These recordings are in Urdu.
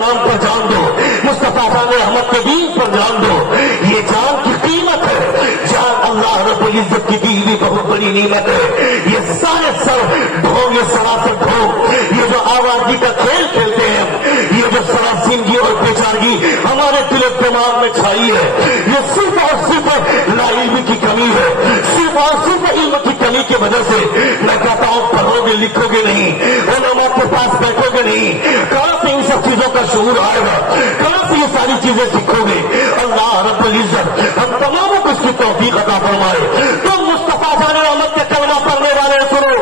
نام پر جان دو, مصطفیٰ جان احمد کے دین پر جان دو. یہ جان کی قیمت ہے, جان اللہ رب العزت کی دی ہوئی بہت بڑی نعمت ہے. یہ سارے سر ڈھونگ, یہ سراسر ڈھونگ, یہ جو آوازی کا کھیل کھیلتے ہیں, یہ جو سراسیمگی اور بیچارگی ہمارے دل و دماغ میں چھائی ہے, یہ صرف اور صرف لا علم کی کمی ہے. صرف اور صرف علم کی کمی کی وجہ سے میں کہتا ہوں پڑھو گے لکھو گے نہیں, علماء کے پاس بیٹھو گے نہیں, کہاں سے ان سب چیزوں کا شعور آئے گا, کہاں سے یہ ساری چیزیں سیکھو گے. اللہ رب العزت ہم تماموں کو اس کی توفیق عطا فرمائے. تم مصطفیٰ جان احمد کے کلمہ پڑھنے والے سنو,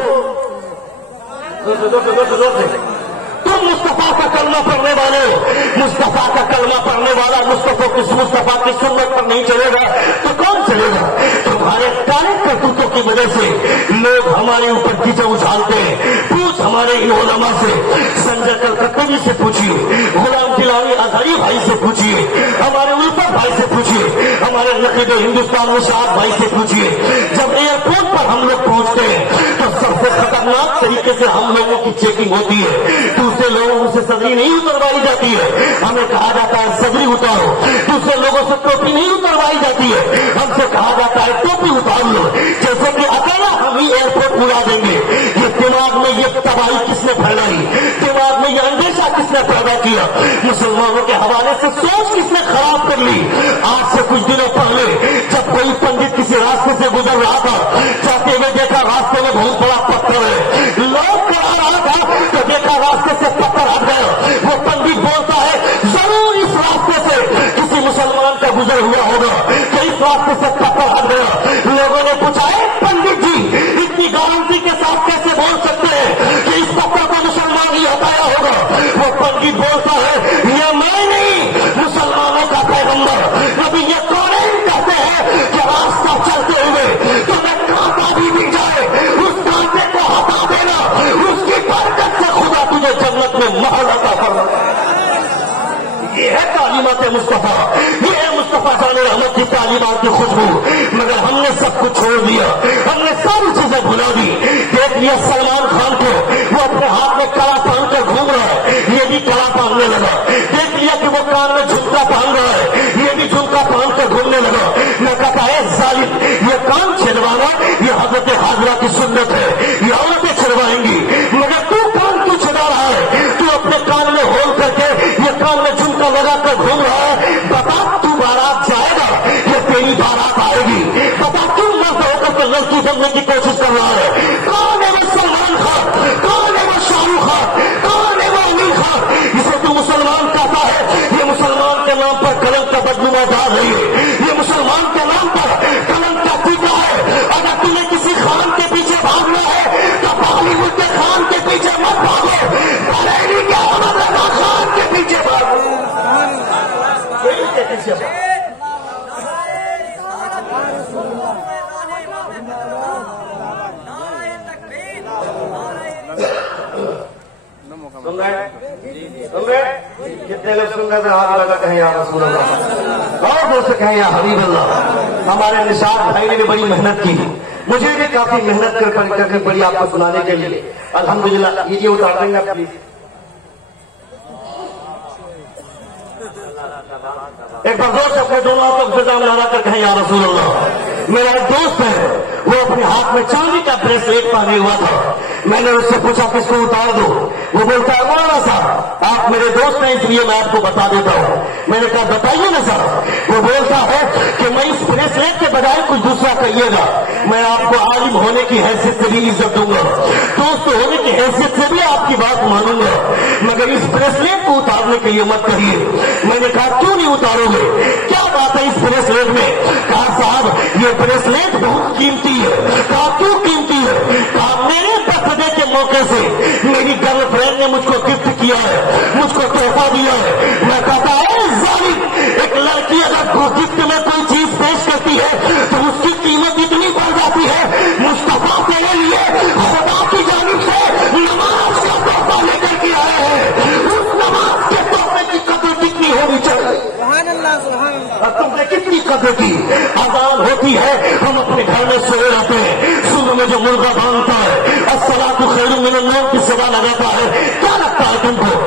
تم مصطفیٰ کا کلمہ پڑھنے والے ہو, مصطفیٰ کا کلمہ پڑھنے والا مصطفیٰ کی سنت پر نہیں چلے گا تو کون چلے گا؟ تمہارے کالے کرتوتوں کی وجہ سے لوگ ہمارے اوپر کیچڑ اچھالتے ہیں. پوچھ ہمارے ان علماء سے, سنجے کلکتوی سے پوچھیے, غلام دلاوی اظہری بھائی سے پوچھیے, ہمارے الفت بھائی سے پوچھیے, ہمارے نقیب ہندوستان مشاہد بھائی سے پوچھیے. جب ایئرپورٹ پر ہم لوگ پہنچتے ہیں تو سب سے خطرناک طریقے سے ہم لوگوں کی چیکنگ ہوتی ہے. دوسرے لوگوں سے صدری نہیں اتروائی جاتی ہے, ہمیں کہا جاتا ہے صدری اتارو. دوسرے لوگوں سے ٹوپی نہیں اتروائی جاتی ہے, ہم سے کہا جاتا ہے ٹوپی اتار لو, جیسے کہ اکیلا ہم ہی ایئرپورٹ اڑا دیں گے. یہ دماغ میں یہ تباہی کس نے پھیلائی, دماغ میں یہ اندیشہ کس نے پیدا کیا, مسلمانوں کے حوالے سے سوچ کس نے خراب کر لی. آج سے کچھ دنوں پہلے جب کوئی پنڈت کسی راستے سے گزر رہا تھا, جاتے ہوئے دیکھا راستے میں بہت بڑا پتھر ہے, لوگ کرا رہا تھا تو دیکھا راستے سے پتھر ہٹ گیا. وہ پنڈت بولتا ہے ضرور اس راستے سے کسی مسلمان کا گزر ہوا ہوگا, تو اس راستے سے پتھر ہٹ گیا. لوگوں نے پوچھا ہے پنڈت جی اتنی گارنٹی کے ساتھ کیسے بول سکتے ہیں کہ اس پتھر کو مسلمان ہی ہٹایا ہوگا؟ وہ پنڈت بولتا ہے یہ میں نہیں, مسلمانوں کا پیغمبر نبی یہ کونین کہتے ہیں کہ راستہ چلتے ہوئے تمہیں کانٹا بھی مل جائے, اس کانٹے کو ہٹا دینا, اس کی برکت سے خدا تجھے جنت میں محل عطا فرمائے. یہ ہے تعلیمات مصطفیٰ, یہ ہے مصطفیٰ جان احمد کی تعلیمات کی خوشبو. مگر ہم نے سب کچھ چھوڑ دیا, ہم نے ساری چیزیں بھلا دی. دیکھ لیا سلمان خان کو, وہ اپنے ہاتھ میں کڑا پہن کر گھوم رہا ہے, یہ بھی کڑا پہننے لگا. دیکھ لیا کہ وہ کان میں جھمکا پہن رہا ہے, یہ بھی جھمکا پہن کر گھومنے لگا. میں کہتا ہے ظالم, یہ کان چھڑوانا یہ حضرت حاضرہ کی سنت ہے, یہ عورتیں چھڑوائیں گی, مگر تو کان کیوں چھڑا رہا ہے؟ تو اپنے کان میں ہول کر کے یہ کان میں جھمکا لگا کر گھوم رہا ہے. بتا تو بارات جائے گا یا تیری بارات آئے گی؟ بتا تو مرد ہو کر کے لڑکی بننے کی کوشش کر رہا ہے. کون ہے وہ سلمان خان, کون ہے وہ شاہ رخ خان, کون ہے وہ امیر خان, جسے تو مسلمان کہتا ہے؟ یہ مسلمان کے نام پر قلم کا بدنما ڈال رہی ہے, یہ مسلمان کے نام پر قلم کا ٹکڑا ہے. اگر تمہیں کسی خان کے پیچھے بھاگنا ہے تو بالی ووڈ کے خان کے پیچھے مت بھاگو, بریلی کے احمد رضا خان کے پیچھے بھاگو, کے پیچھے بھاگو. کتنے لوگ سن رہے تھے؟ ہاتھ لگا کہیں یا رسول اللہ, اور دوست کہیں یا حبیب اللہ. ہمارے نشاد بھائی نے بھی بڑی محنت کی, مجھے بھی کافی محنت کر پڑی آپ کو سنانے کے لیے. الحمدللہ. یہ اتار دیں گے پلیز. ایک بار زور سے اپنے دونوں ہاتھوں کو فضا میں لڑا کر کہیں یا رسول اللہ. میرا ایک دوست ہے, وہ اپنے ہاتھ میں چاندی کا بریسلیٹ پہنے ہوا تھا. میں نے اس سے پوچھا کس کو اتار دو؟ وہ بولتا ہے مولانا صاحب آپ میرے دوست ہیں اس لیے میں آپ کو بتا دیتا ہوں. میں نے کہا بتائیے نا صاحب. وہ بولتا ہے کہ میں اس بریسلیٹ کے بجائے کچھ دوسرا کہیے گا, میں آپ کو عالم ہونے کی حیثیت سے بھی عزت دوں گا, دوست ہونے کی حیثیت سے بھی آپ کی بات مانوں گا, مگر اس بریسلیٹ کو اتارنے کے لیے مت کہیے. میں نے کہا کیوں نہیں اتارو گے, کیا بات ہے اس بریسلیٹ میں؟ کہا صاحب یہ بریسلیٹ بہت قیمتی ہے. کہا کیوں قیمتی ہے؟ کہا میرے برتھ ڈے کے موقع سے میری گرل فرینڈ نے مجھ کو گفٹ کیا ہے, مجھ کو تحفہ دیا ہے. میں کہتا ہے ظالم, ایک لڑکی اگر گفٹ میں کوئی چیز پیش کرتی ہے تو اس کی قیمت اتنی بڑھ جاتی ہے. مصطفیٰ تیرے لیے خدا کی جانب سے نماز کا تحفہ لے کر کے آئے ہیں, اس نماز کے تحفے کی قدر کتنی ہونی چاہیے؟ تم نے کتنی قدر کی؟ اذان ہوتی ہے, ہم اپنے گھر میں سوئے رہتے ہیں, صبح میں جو مرغا باندھتا ہے الصلاۃ خیر من النوم کی صدا لگاتا ہے, کیا لگتا ہے تم کو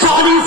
40